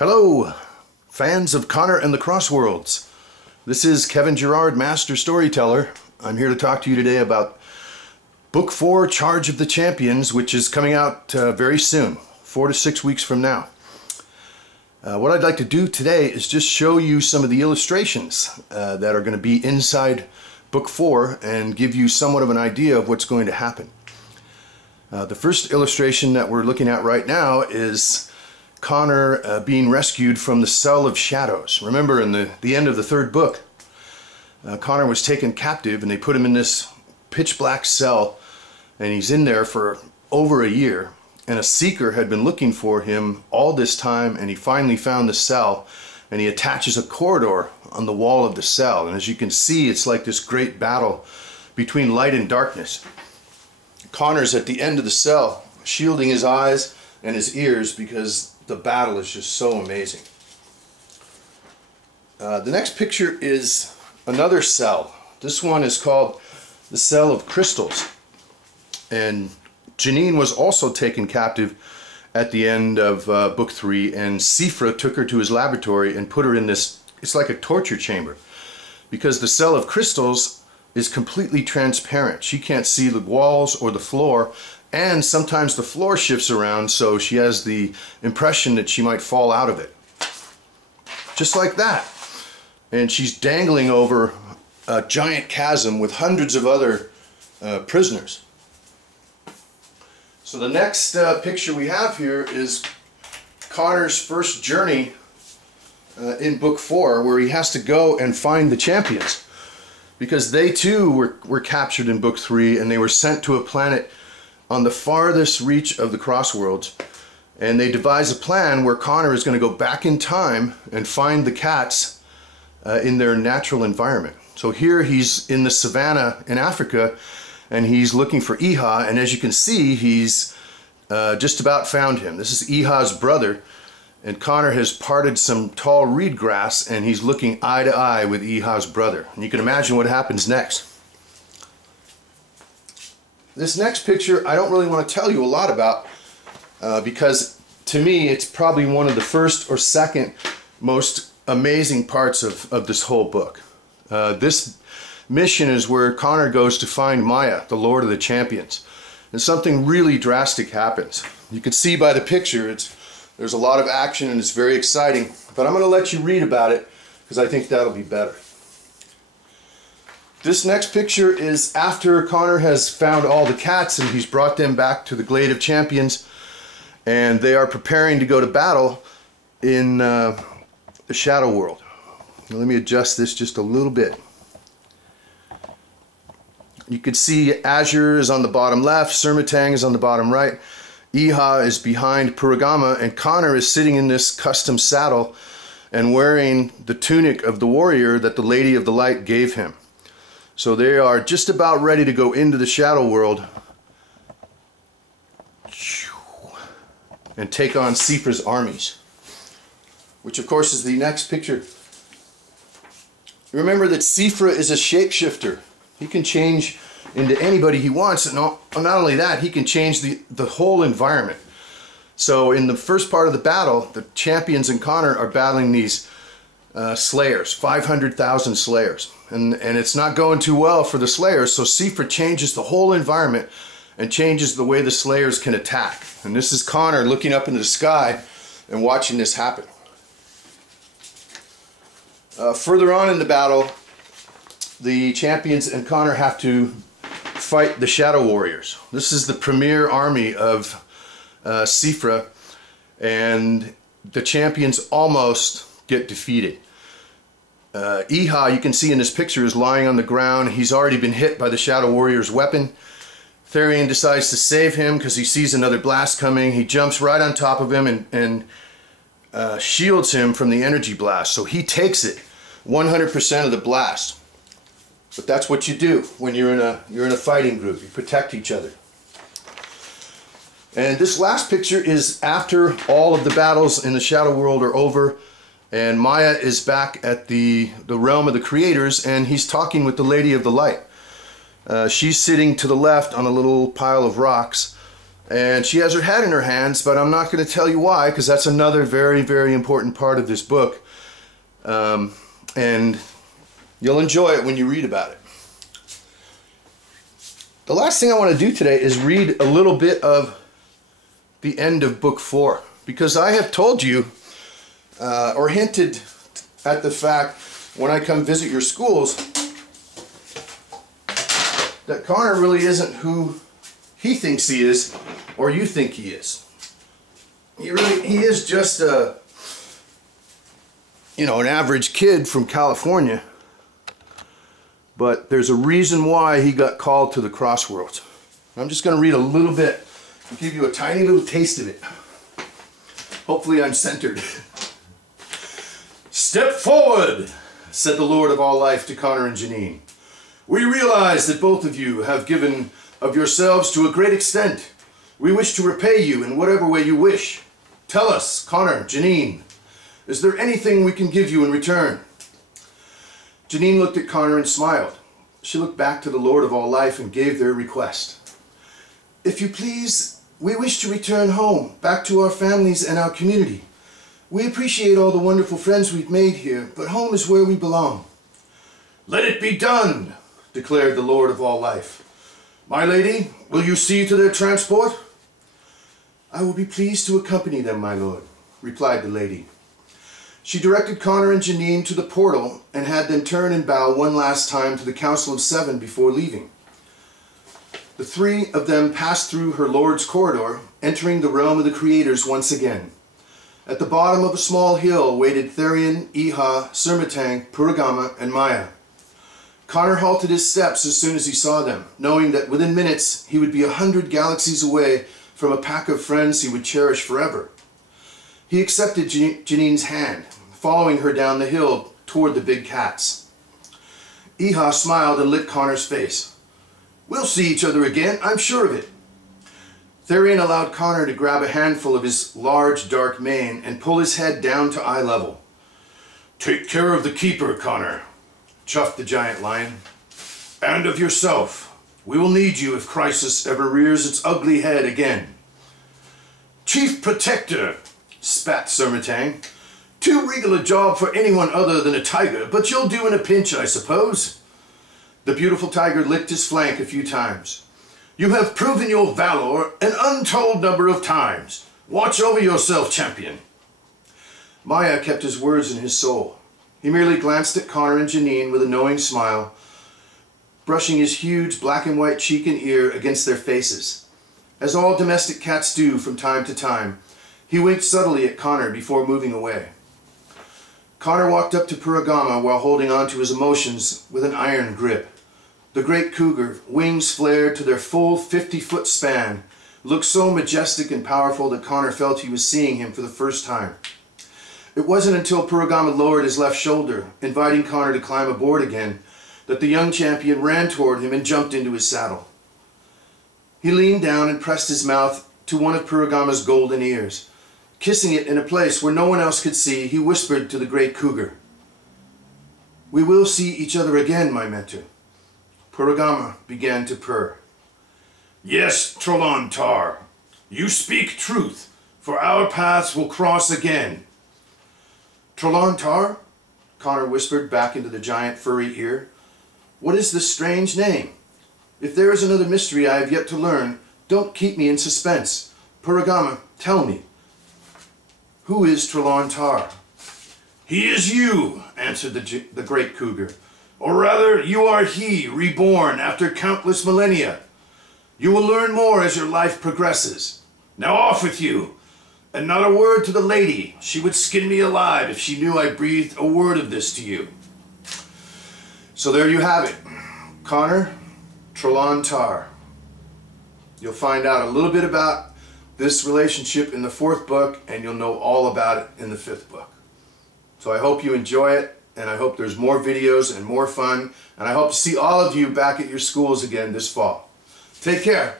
Hello, fans of Conor and the Crossworlds. This is Kevin Gerard, Master Storyteller. I'm here to talk to you today about Book 4, Charge of the Champions, which is coming out very soon, 4 to 6 weeks from now. What I'd like to do today is just show you some of the illustrations that are going to be inside Book 4 and give you somewhat of an idea of what's going to happen. The first illustration that we're looking at right now is Conor being rescued from the Cell of Shadows. Remember, in the end of the third book, Conor was taken captive and they put him in this pitch black cell, and he's in there for over a year, and a seeker had been looking for him all this time, and he finally found the cell, and he attaches a corridor on the wall of the cell, and as you can see, it's like this great battle between light and darkness. Conor's at the end of the cell, shielding his eyes and his ears because the battle is just so amazing. The next picture is another cell. This one is called the Cell of Crystals, and Janine was also taken captive at the end of Book 3, and Sifra took her to his laboratory and put her in this, it's like a torture chamber, because the Cell of Crystals is completely transparent. She can't see the walls or the floor, and sometimes the floor shifts around, so she has the impression that she might fall out of it. Just like that. And she's dangling over a giant chasm with hundreds of other prisoners. So the next picture we have here is Conor's first journey in Book 4, where he has to go and find the champions, because they too were captured in Book 3, and they were sent to a planet on the farthest reach of the Crossworlds, and they devise a plan where Conor is going to go back in time and find the cats in their natural environment. So here he's in the savannah in Africa, and he's looking for Iha, and as you can see, he's just about found him. This is Iha's brother, and Conor has parted some tall reed grass, and he's looking eye to eye with Iha's brother. And you can imagine what happens next. This next picture I don't really want to tell you a lot about because to me it's probably one of the first or second most amazing parts of this whole book. This mission is where Conor goes to find Maya, the Lord of the Champions, and something really drastic happens. You can see by the picture there's a lot of action and it's very exciting, but I'm going to let you read about it because I think that'll be better. This next picture is after Conor has found all the cats and he's brought them back to the Glade of Champions, and they are preparing to go to battle in the Shadow World. Now, let me adjust this just a little bit. You can see Azure is on the bottom left, Surmatang is on the bottom right, Iha is behind Purugama, and Conor is sitting in this custom saddle and wearing the tunic of the warrior that the Lady of the Light gave him. So they are just about ready to go into the Shadow World and take on Sifra's armies, which of course is the next picture. Remember that Sifra is a shapeshifter. He can change into anybody he wants, and not only that, he can change the whole environment. So in the first part of the battle, the champions and Conor are battling these slayers, 500,000 slayers, and it's not going too well for the slayers, so Sifra changes the whole environment and changes the way the slayers can attack. And this is Conor looking up into the sky and watching this happen. Further on in the battle, the champions and Conor have to fight the Shadow Warriors. This is the premier army of Sifra, and the champions almost get defeated. Iha, you can see in this picture, is lying on the ground. He's already been hit by the Shadow Warrior's weapon. Therian decides to save him because he sees another blast coming. He jumps right on top of him and shields him from the energy blast. So he takes it, 100% of the blast. But that's what you do when you're in a fighting group. You protect each other. And this last picture is after all of the battles in the Shadow World are over, and Maya is back at the realm of the creators, and he's talking with the Lady of the Light. She's sitting to the left on a little pile of rocks, And she has her hat in her hands, but I'm not going to tell you why, because that's another very, very important part of this book. And you'll enjoy it when you read about it. The last thing I want to do today is read a little bit of the end of book 4, because I have told you or hinted at the fact when I come visit your schools that Conor really isn't who he thinks he is or you think he is. He is just an average kid from California. But there's a reason why he got called to the Crossworlds. I'm just going to read a little bit and give you a tiny little taste of it. Hopefully I'm centered. "Step forward," said the Lord of all life to Conor and Janine. "We realize that both of you have given of yourselves to a great extent. We wish to repay you in whatever way you wish. Tell us, Conor, Janine, is there anything we can give you in return?" Janine looked at Conor and smiled. She looked back to the Lord of all life and gave their request. "If you please, we wish to return home, back to our families and our community. We appreciate all the wonderful friends we've made here, but home is where we belong." "Let it be done," declared the Lord of all life. "My lady, will you see to their transport?" "I will be pleased to accompany them, my lord," replied the lady. She directed Conor and Janine to the portal and had them turn and bow one last time to the Council of Seven before leaving. The three of them passed through her lord's corridor, entering the realm of the creators once again. At the bottom of a small hill waited Therian, Iha, Surmatang, Purugama, and Maya. Conor halted his steps as soon as he saw them, knowing that within minutes he would be 100 galaxies away from a pack of friends he would cherish forever. He accepted Janine's hand, following her down the hill toward the big cats. Iha smiled and lit Conor's face. "We'll see each other again, I'm sure of it." Therian allowed Conor to grab a handful of his large dark mane and pull his head down to eye level. "Take care of the keeper, Conor," chuffed the giant lion. "And of yourself. We will need you if crisis ever rears its ugly head again." "Chief Protector," spat Surmatang. "Too regal a job for anyone other than a tiger, but you'll do in a pinch, I suppose." The beautiful tiger licked his flank a few times. "You have proven your valor an untold number of times. Watch over yourself, champion." Maya kept his words in his soul. He merely glanced at Conor and Janine with a knowing smile, brushing his huge black and white cheek and ear against their faces. As all domestic cats do from time to time, he winked subtly at Conor before moving away. Conor walked up to Purugama while holding on to his emotions with an iron grip. The great cougar, wings flared to their full 50-foot span, looked so majestic and powerful that Conor felt he was seeing him for the first time. It wasn't until Purugama lowered his left shoulder, inviting Conor to climb aboard again, that the young champion ran toward him and jumped into his saddle. He leaned down and pressed his mouth to one of Purugama's golden ears. Kissing it in a place where no one else could see, he whispered to the great cougar, "We will see each other again, my mentor." Purugama began to purr. "Yes, Trollan Tar, you speak truth, for our paths will cross again." "Trollan Tar?" Conor whispered back into the giant furry ear. "What is this strange name? If there is another mystery I have yet to learn, don't keep me in suspense. Purugama, tell me. Who is Trollan Tar?" "He is you," answered the great cougar. "Or rather, you are he, reborn after countless millennia. You will learn more as your life progresses. Now off with you, and not a word to the lady. She would skin me alive if she knew I breathed a word of this to you." So there you have it. Conor, Trollan Tar. You'll find out a little bit about this relationship in the 4th book, and you'll know all about it in the 5th book. So I hope you enjoy it, and I hope there's more videos and more fun, and I hope to see all of you back at your schools again this fall. Take care.